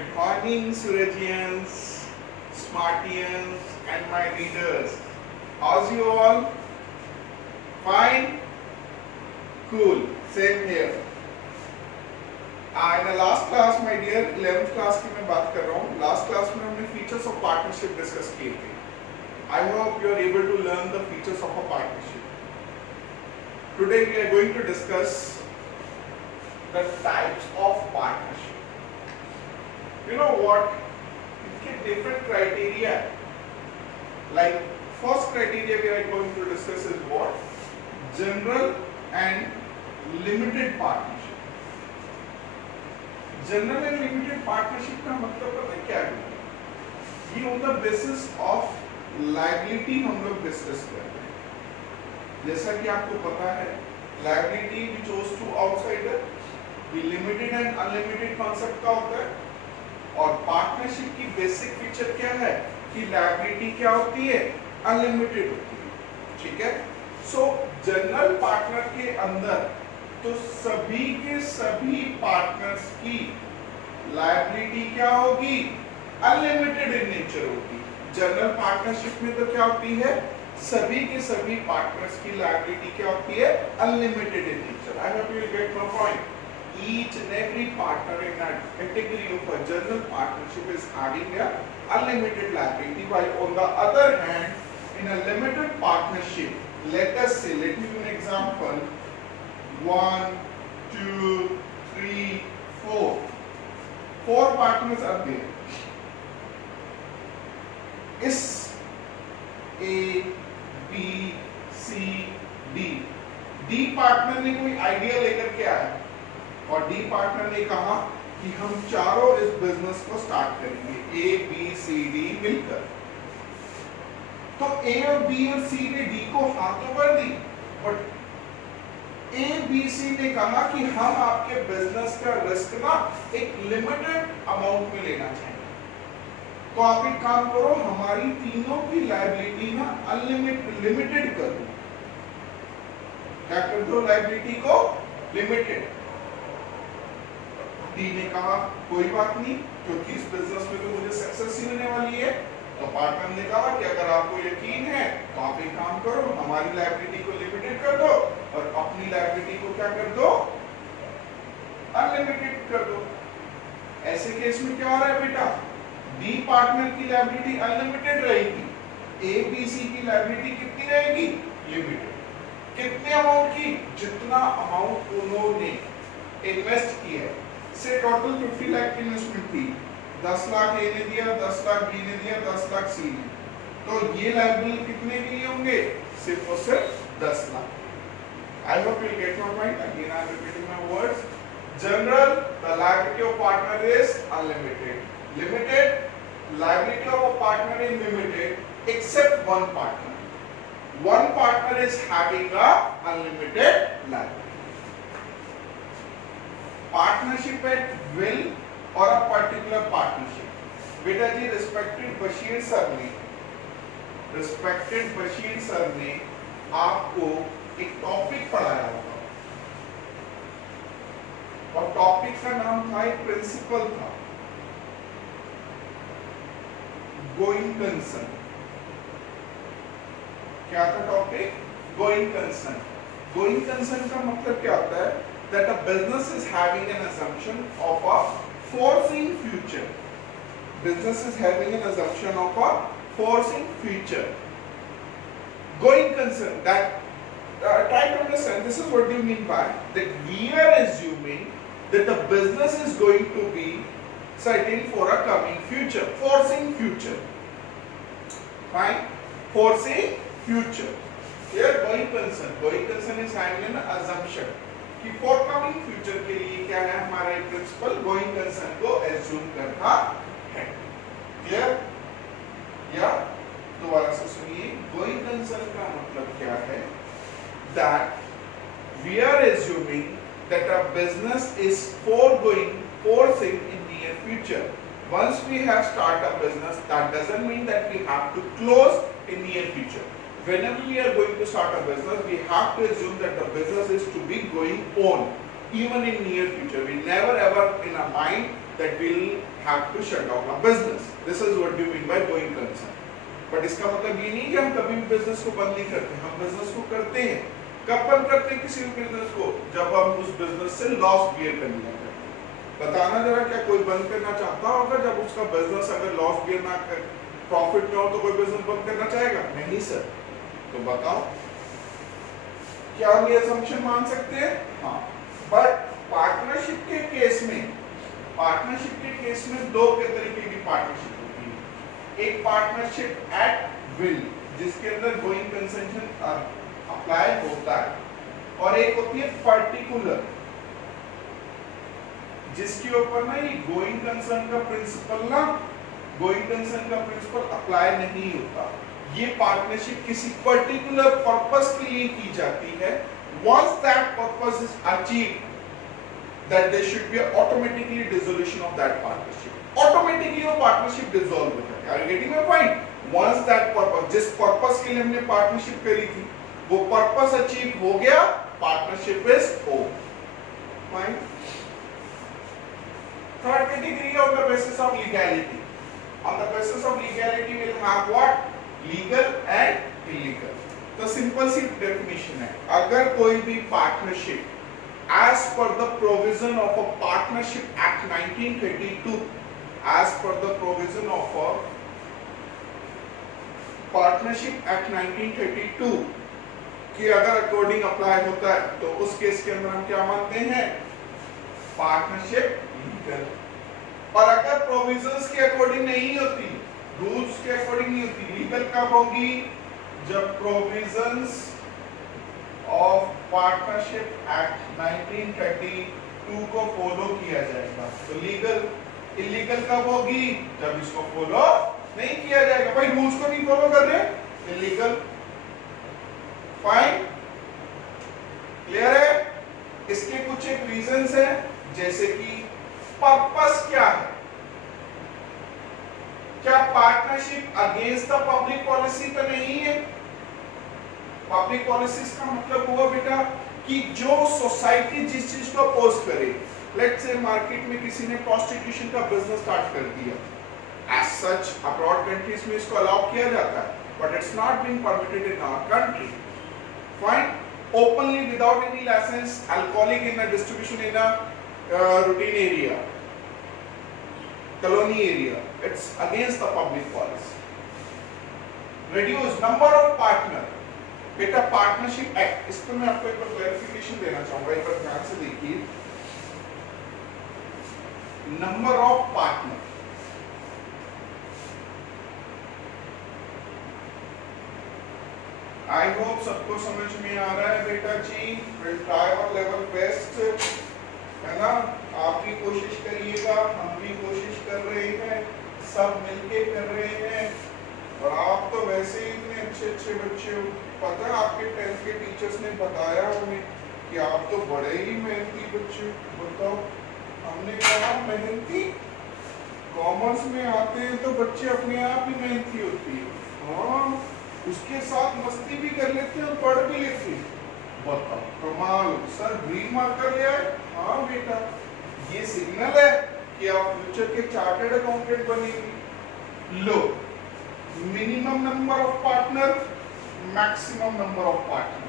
Good morning, Surajians, Smartians, and my readers. How's you all? Fine? Cool. Same here. In the last class, my dear, 11th class की मैं बात कर रहा हूँ. Last class में हमने features of partnership discuss किए थे. I hope you are able to learn the features of a partnership. Today we are going to discuss the types of partnership. You know what? इनके different criteria. Like first criteria we are going to discuss is what? General and limited partnership. General and limited partnership का मतलब पता है क्या है? ये on the basis of liability हम लोग discuss कर रहे हैं. जैसा कि आपको पता है, liability which goes to outsider, ये limited and unlimited concept का होता है. और पार्टनरशिप की बेसिक फीचर क्या है कि लायबिलिटी क्या होती है, अनलिमिटेड होती है. ठीक है. सो जनरल पार्टनर के अंदर तो सभी के सभी पार्टनर्स की लायबिलिटी क्या होगी, अनलिमिटेड इन नेचर होगी. जनरल पार्टनरशिप में तो क्या होती है, सभी के सभी पार्टनर्स की लायबिलिटी क्या होती है, unlimited in nature. I hope you will get my point. Each and every partner in that category of a general partnership is having a unlimited liability, while on the other hand, in a limited partnership, let us say, let me give an example. 1, 2, 3, 4. 4 partners are there. Is A, B, C, D. D partner ने कोई idea लेकर के आया और D partner ने कहा कि हम चारों इस बिजनेस को स्टार्ट करेंगे, ए बी सी डी मिलकर. तो ए और बी और सी ने डी को हाथों पर दी, बट ए बी सी ने कहा कि हम आपके बिजनेस का रिस्क ना एक लिमिटेड अमाउंट में लेना चाहेंगे. तो आप एक काम करो, हमारी तीनों की लायबिलिटी ना लिमिटेड कर दो. क्या कर दो, लायबिलिटी को लिमिटेड. डी ने कहा कोई बात नहीं, क्योंकि इस बिजनेस में तो मुझे सक्सेस ही होने वाली है. तो पार्टनर ने कहा कि अगर आपको यकीन है तो आप एक काम करो, हमारी लायबिलिटी को लिमिटेड कर दो और अपनी लायबिलिटी को क्या कर दो, अनलिमिटेड कर दो. ऐसे केस में क्या हो रहा है बेटा, डी पार्टनर की लायबिलिटी अनलिमिटेड रहेगी, ए बी सी की लायबिलिटी कितनी रहेगी, लिमिटेड. कितने अमाउंट की, जितना अमाउंट उन्होंने इन्वेस्ट किया है. से टोटल 50 लाख की इन्वेस्टमेंट थी, 10 लाख ए ने दिया, 10 लाख बी ने दिया, 10 लाख सी ने. तो ये लायबिलिटी कितने के लिए होंगे, सिर्फ और सिर्फ 10 lakh. I hope you get my point. Again I am repeating my words. General, the liability of partner is unlimited. Limited, liability of a partner is limited except one partner. One partner is having a unlimited liability. Partnership at will or a particular partnership. बेटा जी, respected Bashir sir ने आपको एक topic पढ़ाया होगा और topic का नाम था, एक प्रिंसिपल था, गोइंग कंसर्न. क्या था topic, going concern. Going concern का मतलब क्या होता है, that a business is having an assumption of a foreseen future. Business is having an assumption of a foreseen future. Going concern, that try to understand, this is what you mean by that we are assuming that the business is going to be certain for a coming future. Foreseen future. Fine. Foreseen future. Here going concern is having an assumption कि forthcoming future के लिए क्या है, हमारा एक principal going concern को assume करता है. क्लियर? या दोबारा से सुनिए, गोइंग कंसर्न का मतलब क्या है, that we are assuming that a business is foreseeing in near future. Once we have started a business, that doesn't mean that we have to close in near future. Whenever we are going to start a business, we have to assume that the business is to be going on even in near future. We never ever in our mind that we'll have to shut down a business. This is what you mean by going concern. But इसका मतलब ये नहीं कि हम कभी भी business को बंद नहीं करते, हम बिजनेस को करते हैं। कब बंद करते हैं किसी भी बिजनेस को? जब हम उस बिजनेस से लॉस बियर करने लगते हैं। बताना जरा, क्या कोई बंद करना चाहता होगा जब उसका बिजनेस अगर लॉस बियर ना कर, प्रॉफिट में हो, तो कोई बिजनेस बंद करना चाहेगा? नहीं सर। तो बताओ, क्या हम ये असम्पशन मान सकते हैं? हाँ। बट पार्टनरशिप के केस में, दो तरीके की पार्टनरशिप होती है। एक पार्टनरशिप एट विल, जिसके अंदर गोइंग कंसेशन अप्लाई होता है, और एक होती है पर्टिकुलर, जिसके ऊपर ना ये गोइंग कंसर्न का प्रिंसिपल अप्लाई नहीं होता। ये पार्टनरशिप किसी पर्टिकुलर पर्पस के लिए की जाती है। Once that purpose is achieved, that there should be an automatically dissolution of that partnership. Automatically वो partnership dissolve हो जाएगा। Are you getting my point? Once that purpose, जिस purpose के लिए हमने partnership करी थी, वो purpose achieve हो गया, partnership is over. Fine. Third category on the basis of legality. On the basis of legality, we'll have what? Legal and illegal. तो सिंपल सी डेफिनेशन है, अगर कोई भी partnership as per the provision of a partnership act 1932, as per the provision of a partnership act 1932 की अगर according apply होता है, तो उस केस के अंदर हम क्या मानते हैं? Partnership legal. और अगर प्रोविजंस के अकॉर्डिंग नहीं होती, रूल्स के अकॉर्डिंग नहीं होती, लीगल कब होगी? जब प्रोविजंस ऑफ पार्टनरशिप एक्ट 1932 को फॉलो किया जाएगा। तो लीगल। इलीगल कब होगी? जब इसको फॉलो नहीं किया जाएगा। भाई रूल्स को नहीं फॉलो कर रहे, इलीगल। फाइन, क्लियर है? इसके कुछ एक रीजंस हैं, जैसे कि पर्पस क्या है? क्या partnership against the public policy तो नहीं है? पब्लिक पॉलिसीज का मतलब हुआ बेटा कि जो सोसाइटी जिस चीज को अपोज करे। लेट्स से मार्केट में किसी ने प्रोस्टिट्यूशन का बिजनेस स्टार्ट कर दिया, एज सच अब्रॉड कंट्रीज में इसको अलाउ किया जाता है, but it's not being permitted in our country. Fine, openly without any licence, alcoholic in the distribution in a routine area, colony area, it's against the public policy. Reduce number of partner, बेटा partnership act, इस पर मैं आपको एक बार clarification देना चाहूंगा, एक बार ध्यान से देखिए। Number of partner, I hope सबको समझ में आ रहा है बेटा जी। Will try our level best, है ना? आप भी कोशिश करिएगा, हम भी कोशिश कर रहे हैं, सब मिलके कर रहे हैं। और आप तो वैसे ही इतने अच्छे बच्चे हो। पता है आपके 10th के टीचर्स ने बताया हमें कि आप तो बड़े ही मेहनती बच्चे। बताओ, हमने कहा मेहनती, कॉमर्स में आते हैं तो बच्चे अपने आप ही मेहनती होती है। हाँ, उसके साथ मस्ती भी कर लेते हैं और पढ़ भी लेते हैं। बताओ, कमाल। सर ग्रीन मार्कर ले आए? हाँ बेटा, ये सिग्नल है कि आप फ्यूचर के चार्टर्ड अकाउंटेंट बनेंगे। लो, minimum number of partner, maximum number of partner.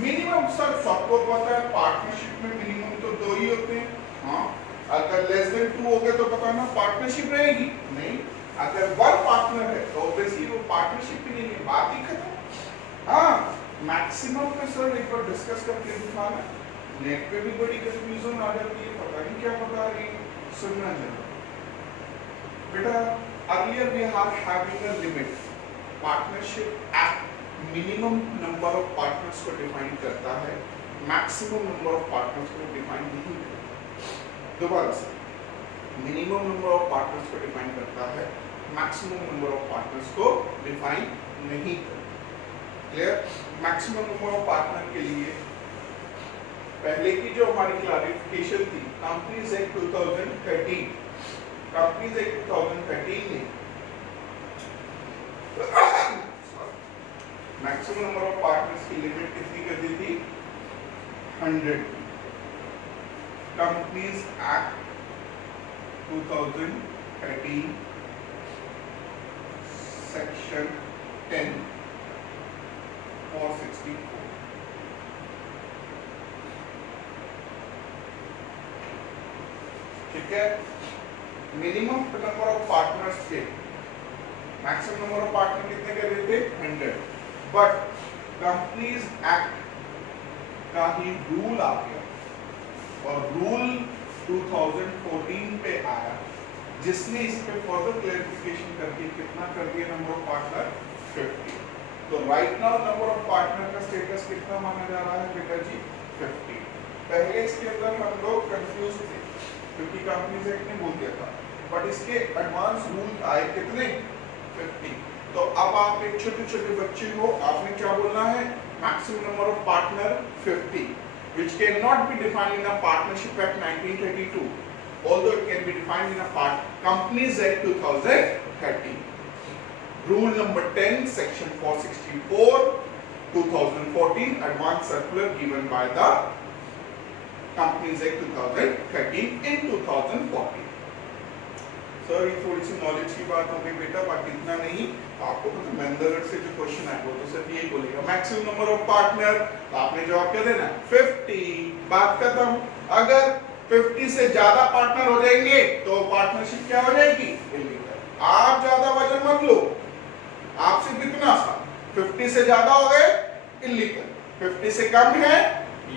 Minimum sir सबको पता है, पार्टनरशिप में मिनिमम तो 2 ही होते हैं। हाँ, अगर लेस देन 2 हो गए तो बताना पार्टनरशिप रहेगी? नहीं। अगर 1 पार्टनर है तो ऑब्वियसली वो पार्टनरशिप ही नहीं है, बात ही खत्म। हाँ, मैक्सिमम पे सर एक बार डिस्कस करके दिखाना, नेट पे भी बड़ी कंफ्यूजन आ जाती है, पता नहीं क्या बता रही है। सुनना जरा बेटा, earlier we are having a limit. Partnership act minimum number of partners को डिफाइन करता है, मैक्सिमम नंबर ऑफ पार्टनर्स को डिफाइन नहीं करता। दोबारा से, मिनिमम नंबर ऑफ पार्टनर्स को डिफाइन करता है, मैक्सिमम नंबर ऑफ पार्टनर्स को डिफाइन नहीं करता। Clear? Maximum number of partner के लिए पहले की जो हमारी क्लैरिफिकेशन थी, कंपनीज एक्ट 2013, कंपनीज एक्ट 2013 में मैक्सिमम नंबर ऑफ पार्टनर्स की लिमिट कितनी कर दी थी? 100। Companies act 2013 section 10 464। ठीक है, मिनिमम नंबर ऑफ पार्टनर्स थे, मैक्सिमम नंबर ऑफ पार्टनर कितने कर रहे थे 100, बट कंपनीज एक्ट का ही रूल आ गया और रूल 2014 पे आया जिसने इस पे फर्दर क्लैरिफिकेशन करके कितना कर दिया नंबर ऑफ पार्टनर 50। तो right now number of partner का स्टेटस कितना माना जा रहा है बेटा जी 50। पहले इसके अंदर हम लोग कंफ्यूज थे क्योंकि कंपनीज एक्ट ने बोल दिया था, बट इसके एडवांस रूल आए कितने 50। तो अब आप एक छोटे छोटे बच्चे हो, आपने क्या बोलना है maximum number of partner 50 which cannot be defined in a partnership act 1932 although it can be defined in a companies act 2013. Rule number 10 section 464 2014 advance circular given by the companies act 2013 in 2014. Sir ये थोड़ी सी knowledge की बात हो गई बेटा, बाकी इतना नहीं। आपको पता मैंडेलर से जो क्वेश्चन है वो तो सिर्फ ये बोलेगा मैक्सिमम नंबर ऑफ पार्टनर, तो आपने जवाब क्या देना 50, बात खत्म। अगर 50 से ज्यादा पार्टनर हो जाएंगे तो पार्टनरशिप क्या हो जाएगी इलीगल। आप ज्यादा वजन मत लो, आप सिर्फ इतना सा 50 से ज्यादा हो गए इलीगल, 50 से कम है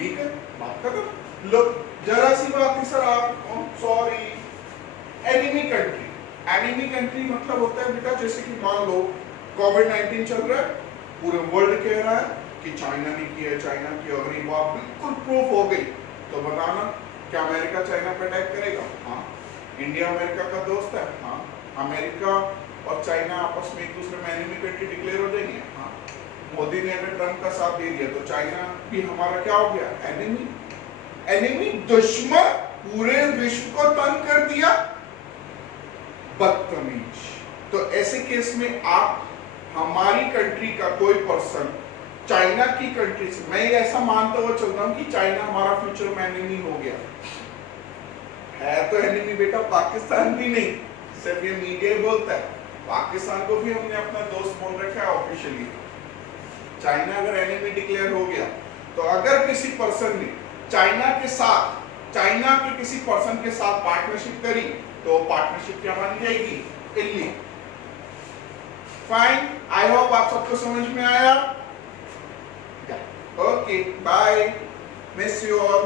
लीगल, बात खत्म। लो जरा सी बात थी सर, आप sorry enemy country, enemy country मतलब होता है बेटा जैसे कि मान लो कोविड-19 चल रहा है, पूरे वर्ल्ड कह रहा है कि चाइना ने किया, चाइना की, अगर ये बात बिल्कुल प्रूफ हो गई तो बताना क्या अमेरिका चाइना पे अटैक करेगा? हाँ। इंडिया अमेरिका का दोस्त है? हाँ। अमेरिका और चाइना आपस में एक दूसरे में एनिमी कंट्री डिक्लेयर हो जाएंगे? हाँ। मोदी ने अगर ट्रम्प का साथ दे दिया तो चाइना भी हमारा क्या हो गया एनिमी, एनिमी दुश्मन, पूरे विश्व को तंग कर दिया, बदतमीज। तो ऐसे केस में आप हमारी कंट्री का कोई पर्सन चाइना की कंट्री से, मैं ऐसा मानता हुआ चलता हूं कि चाइना हमारा फ्यूचर में एनिमी हो गया है, तो एनिमी बेटा पाकिस्तान भी नहीं, सिर्फ ये मीडिया ही बोलता है, पाकिस्तान को भी हमने अपना दोस्त बोल रखा है ऑफिशियली। चाइना अगर एनिमी डिक्लेयर हो गया तो अगर किसी पर्सन ने चाइना के साथ, चाइना के किसी पर्सन के साथ पार्टनरशिप करी तो पार्टनरशिप क्या मानी जाएगी इलीगल। फाइन, आई होप आप सबको समझ में आया। Okay bye, miss you all.